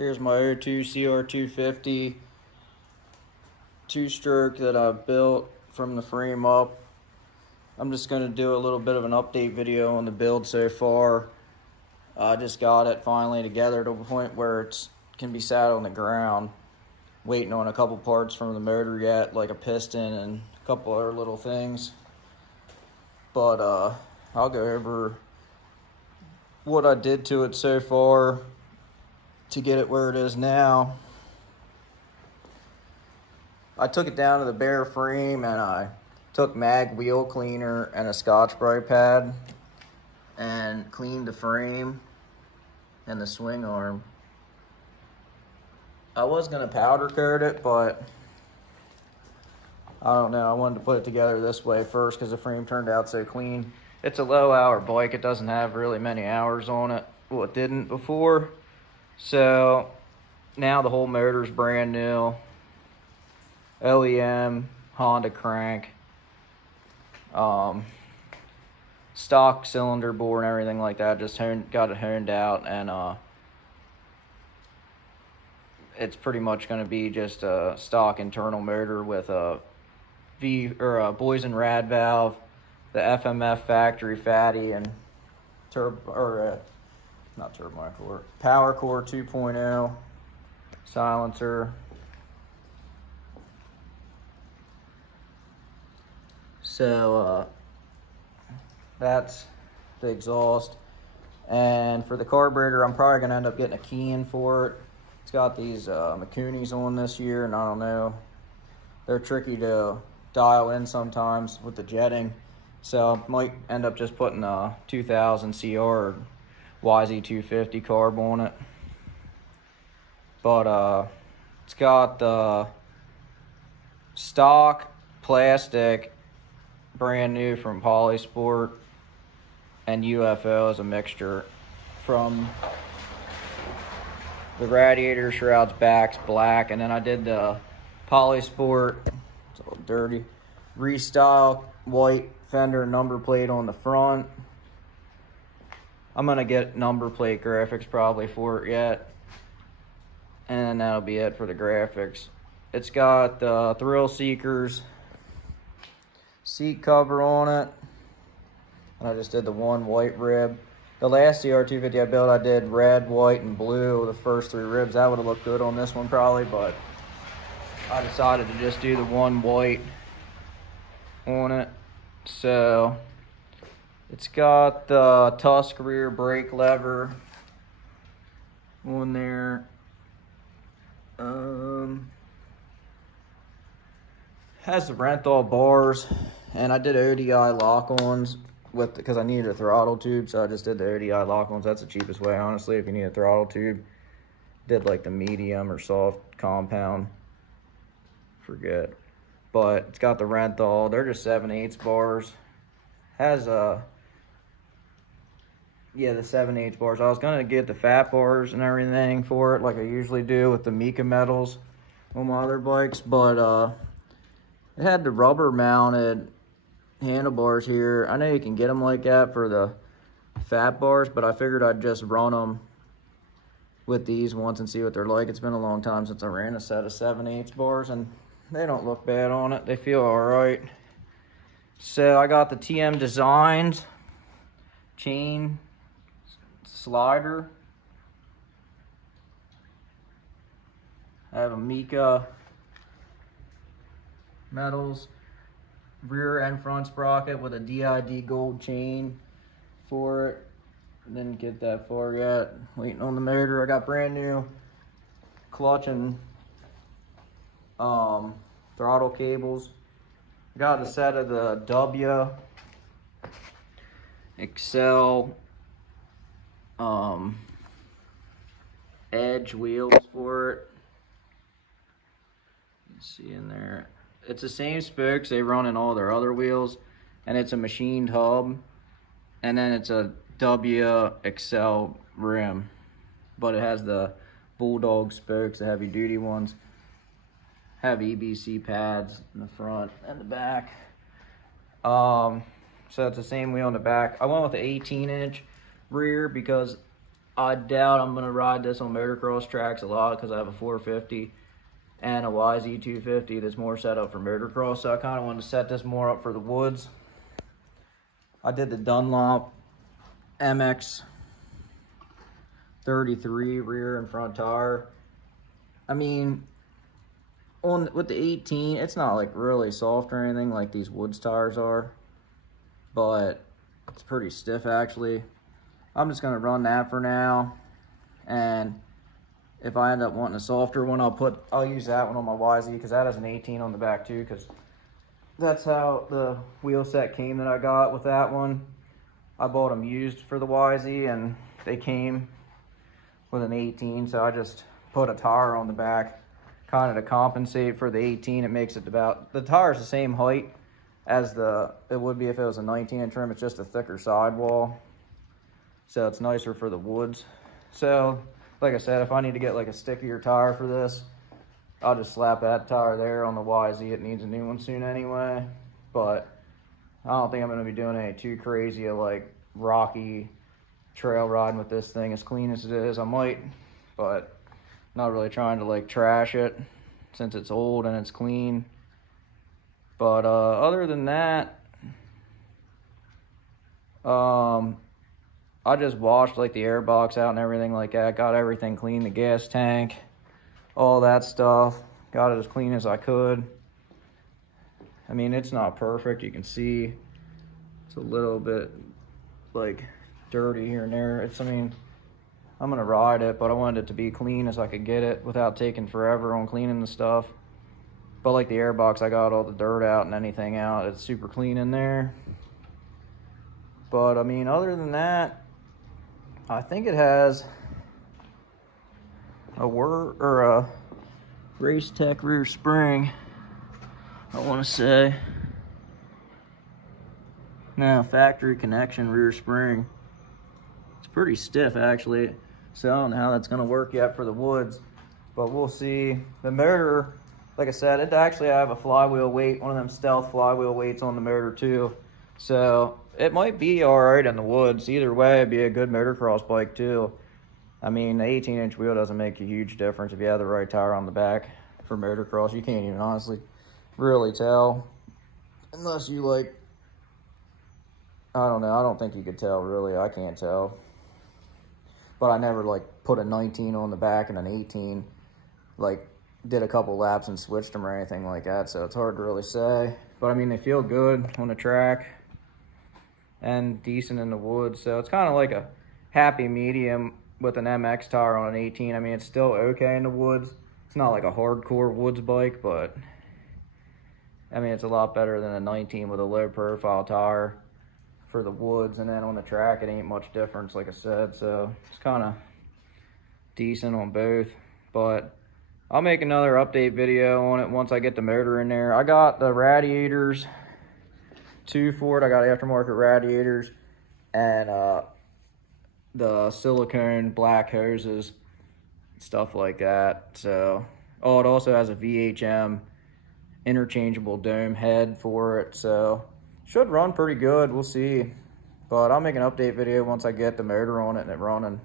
Here's my O2 cr250 two-stroke that I built from the frame up. I'm just going to do a little bit of an update video on the build so far. I just got it finally together to a point where it can be sat on the ground. Waiting on a couple parts from the motor yet, like a piston and a couple other little things. But I'll go over what I did to it so far to get it where it is now. I took it down to the bare frame and I took mag wheel cleaner and a Scotch-Brite pad and cleaned the frame and the swing arm. I was gonna powder coat it, but I don't know. I wanted to put it together this way first because the frame turned out so clean. It's a low hour bike. It doesn't have really many hours on it. Well, it didn't before. So now the whole motor's brand new. OEM, Honda crank. Stock cylinder bore and everything like that. Just got it honed out, and it's pretty much going to be just a stock internal motor with a a Boysen rad valve, the FMF factory fatty, and not turbo core, power core 2.0 silencer. So that's the exhaust. And for the carburetor, I'm probably going to end up getting a key in for it. It's got these Mikunis on this year, and I don't know. They're tricky to dial in sometimes with the jetting. So I might end up just putting a 2000 CR or YZ250 carb on it. But it's got the stock plastic, brand new from Polysport, and UFO is a mixture from the radiator shroud's back's black, and then I did the Polysport, it's a little dirty, restyle white fender number plate on the front. I'm gonna get number plate graphics probably for it yet, and that'll be it for the graphics. It's got the Thrill Seekers seat cover on it, and I just did the one white rib. The last cr250 I built, I did red, white, and blue, the first three ribs. That would have looked good on this one probably, but I decided to just do the one white on it. So it's got the Tusk rear brake lever on there. Has the Renthal bars, and I did ODI lock-ons because I needed a throttle tube, so I just did the ODI lock-ons. That's the cheapest way, honestly, if you need a throttle tube. Did like the medium or soft compound, forget. But it's got the Renthal. They're just 7/8 bars. Has the 7/8 bars. I was gonna get the fat bars and everything for it, like I usually do with the Mika metals on my other bikes, but it had the rubber mounted handlebars here. I know you can get them like that for the fat bars, but I figured I'd just run them with these once and see what they're like. It's been a long time since I ran a set of 7/8 bars, and they don't look bad on it. They feel all right. So I got the TM Designs chain slider. I have a Mika metals rear and front sprocket with a DID gold chain for it. Didn't get that far yet. Waiting on the motor. I got brand new clutch and throttle cables. Got a set of the W Excel edge wheels for it. Let's see in there. It's the same spokes they run in all their other wheels, and it's a machined hub, and then it's a W Excel rim, but it has the Bulldog spokes, the heavy duty ones. Have EBC pads in the front and the back. So it's the same wheel in the back. I went with the 18-inch rear because I doubt I'm gonna ride this on motocross tracks a lot because I have a 450 and a YZ250 that's more set up for motocross. So I kind of wanted to set this more up for the woods. I did the Dunlop MX 33 rear and front tire. I mean, with the 18, it's not like really soft or anything like these woods tires are, but it's pretty stiff actually. I'm just gonna run that for now, and if I end up wanting a softer one, I'll use that one on my YZ, because that has an 18 on the back too, because that's how the wheel set came that I got with that one. I bought them used for the YZ and they came with an 18, so I just put a tire on the back kind of to compensate for the 18. It makes it about, the tire's the same height as it would be if it was a 19-inch rim. It's just a thicker sidewall, so it's nicer for the woods. So like I said, if I need to get like a stickier tire for this, I'll just slap that tire there on the YZ. It needs a new one soon anyway, but I don't think I'm gonna be doing any too crazy like rocky trail riding with this thing as clean as it is. I might, but not really trying to like trash it since it's old and it's clean. But other than that, I just washed like the air box out and everything like that. Got everything clean, the gas tank, all that stuff. Got it as clean as I could. I mean, it's not perfect. You can see it's a little bit like dirty here and there. I mean, I'm gonna ride it, but I wanted it to be clean as I could get it without taking forever on cleaning the stuff. But like the air box, I got all the dirt out and anything out. It's super clean in there. But I mean, other than that, I think it has a Race Tech rear spring, I want to say. No, factory connection rear spring. It's pretty stiff actually, so I don't know how that's going to work yet for the woods, but we'll see. The motor, like I said, I have a flywheel weight, one of them stealth flywheel weights on the motor too, so it might be all right in the woods. Either way, it'd be a good motocross bike too. I mean, the 18-inch wheel doesn't make a huge difference if you have the right tire on the back for motocross. You can't even honestly really tell unless you like, I don't know, I don't think you could tell really. I can't tell, but I never like put a 19 on the back and an 18, like did a couple laps and switched them or anything like that, so it's hard to really say. But I mean, they feel good on the track and decent in the woods, so it's kind of like a happy medium with an MX tire on an 18. I mean, it's still okay in the woods. It's not like a hardcore woods bike, but I mean, it's a lot better than a 19 with a low profile tire for the woods, and then on the track it ain't much difference, like I said, so it's kind of decent on both. But I'll make another update video on it once I get the motor in there. I got the radiators too for it. I got aftermarket radiators and the silicone black hoses, stuff like that. So, oh, it also has a VHM interchangeable dome head for it, so should run pretty good. We'll see, but I'll make an update video once I get the motor on it and it running.